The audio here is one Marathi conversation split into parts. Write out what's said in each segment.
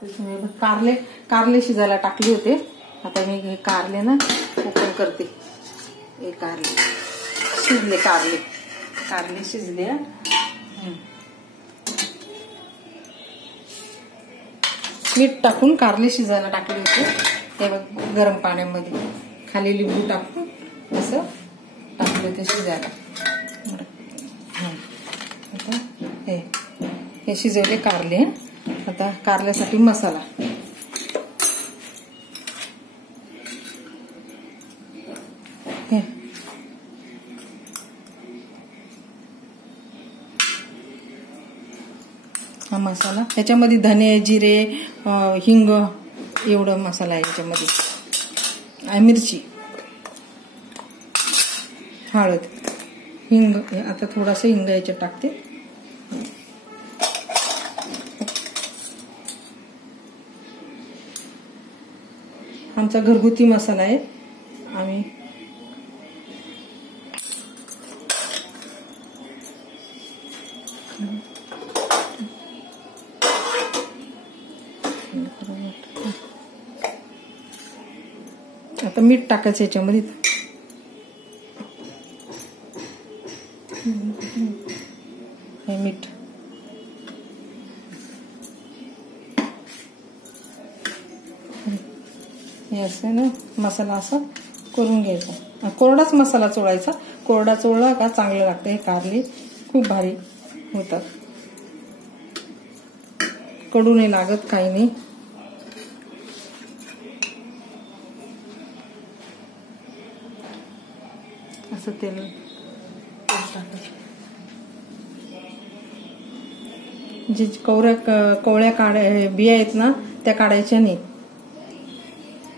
कारले शिजायला टाकले होते. आता मी हे कारले ना ओपन करते. हे कारले शिजले, कारले शिजले. मीठ टाकून कारले शिजायला टाकले होते. हे बघ गरम पाण्यामध्ये खाली लिंबू टाकून असं टाकले ते शिजायला. आता हे शिजवले कारले. आता कारल्यासाठी मसाला. हा मसाला, याच्यामध्ये धने, जिरे, हिंग एवढं मसाला आहे याच्यामध्ये. मिरची, हळद, हिंग. आता थोडासा हिंग याच्यात टाकते. आमचा घरगुती मसाला आहे. आम्ही आता मीठ टाकायचं याच्यामध्ये. हे मीठ हे असं ना मसाला असं करून घ्यायचा. कोरडाच मसाला चोळायचा. कोरडा चोळला का चांगलं लागतं. हे कारले खूप भारी होतात. कडू नाही लागत, काही नाही. असं तेल टाकायचं. जे कवळ्या बिया आहेत ना त्या काढायच्या नाही.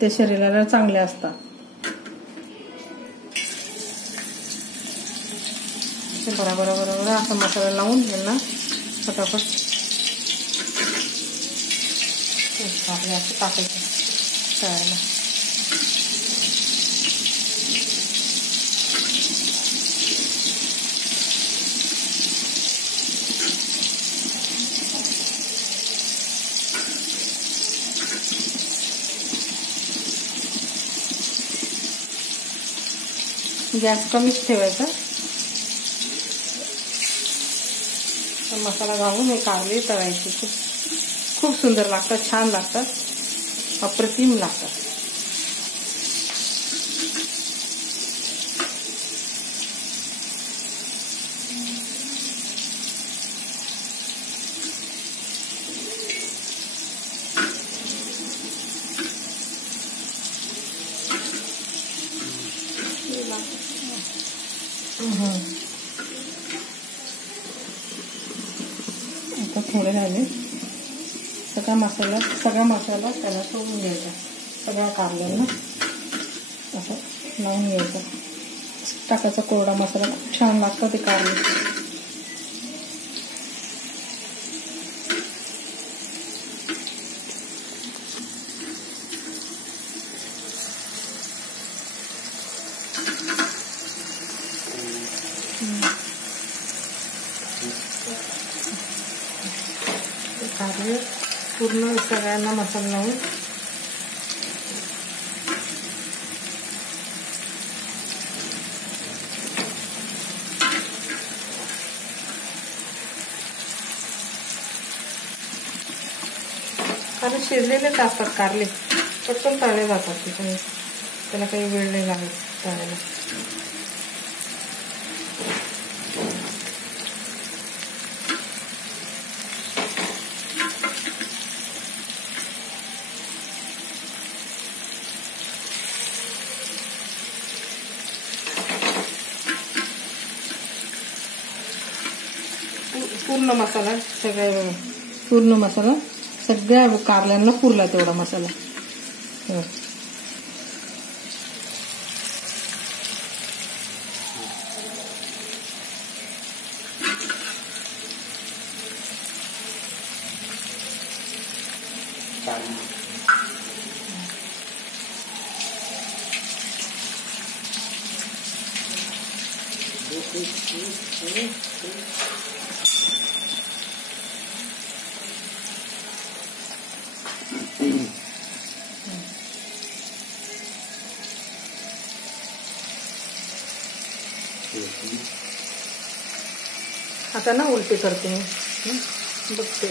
ते शरीराला चांगले असतात. बरोबर असा मसाला लावून यांना फटाफट असं टाकायचं तळायला. गॅस कमीच ठेवायचा. मसाला घालून हे कारले तळायचे. खूप सुंदर लागतात, छान लागतात, अप्रतिम लागतात. आता थोडे राहिले. सगळा मसाला त्याला सोडून घ्यायचा. सगळ्या कारल्यांना असं लावून घ्यायचा. टाकायचा कोरडा मसाला. खूप छान लागतं ते कारले. कारले पूर्ण सगळ्यांना मसाला लावून कारण शिजलेलेच असतात कारले. पटकन तळले जातात. त्याला काही वेळ नाही लागत तळायला. पूर्ण मसाला सगळ्या कारल्यांना पुरला तेवढा मसाला. आता ना उलटी करते मी, बघते.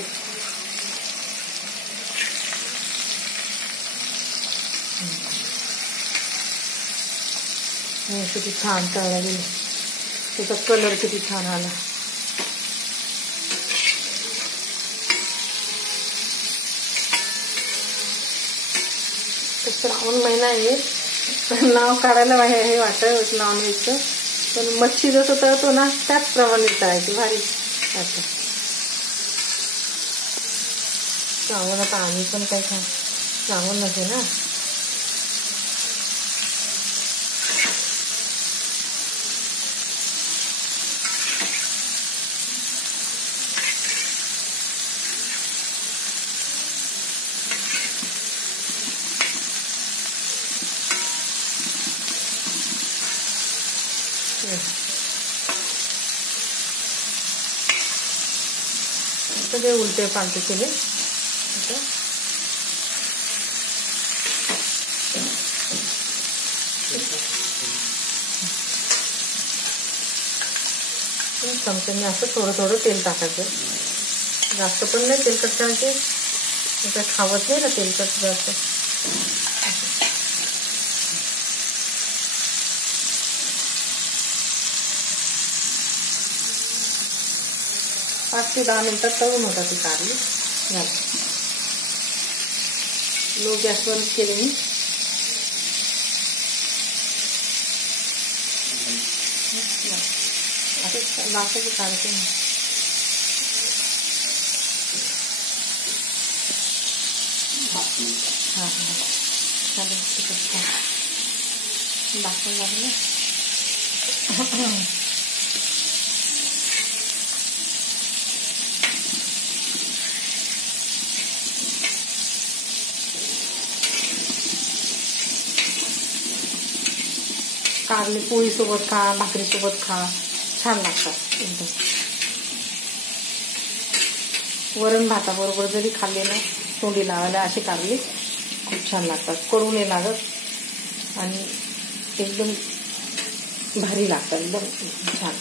किती छान तळल्या गेली, त्याचा कलर किती छान आला. श्रावण महिना आहे, नाव काढायला हे वाटत नॉनव्हेजचं, पण मच्छी जसं तळतो ना त्याचप्रमाणे तळायची, भारी असं. श्रावण आता आम्ही पण काय खा, श्रावण नसे ना. सगळे उलटे पालटे केले. चमच्याने असं थोडं थोडं तेल टाकायचं, जास्त पण नाही तेलकट करायचे, काय खावत नाही ना तेलकट जास्त. 5 ते 10 मिनिटात तळून होता ती कारली. लो गॅसवर केले मी. आता दाखवते काढते. हां चालेल, दाखवून लागलं. कारली पोळीसोबत खा, भाकरीसोबत खा, छान लागतात एकदम. वरण भाताबरोबर जरी खाल्ले ना तोंडी लावायला अशी कारली खूप छान लागतात. कडू नाही लागत आणि एकदम भारी लागतात, एकदम छान.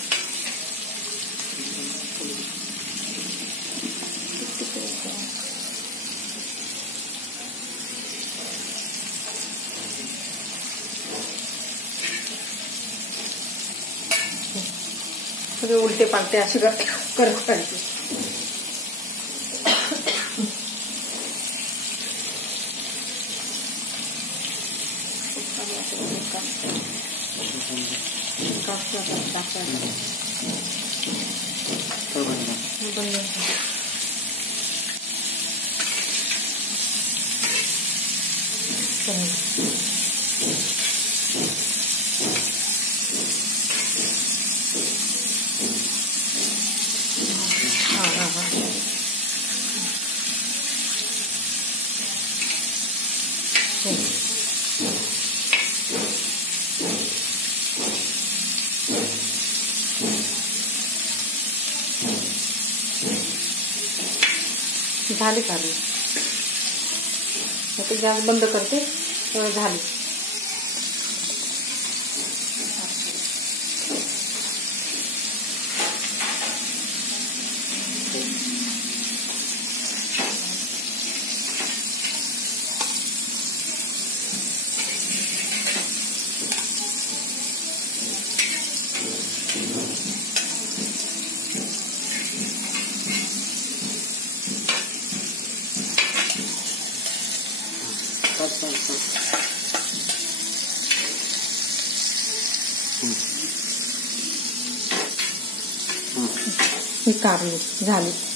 सगळे उलटे पालटे असे करत पाहिजे. झाली कारली. आता गॅस बंद करते. झाली. ही कारली झाली.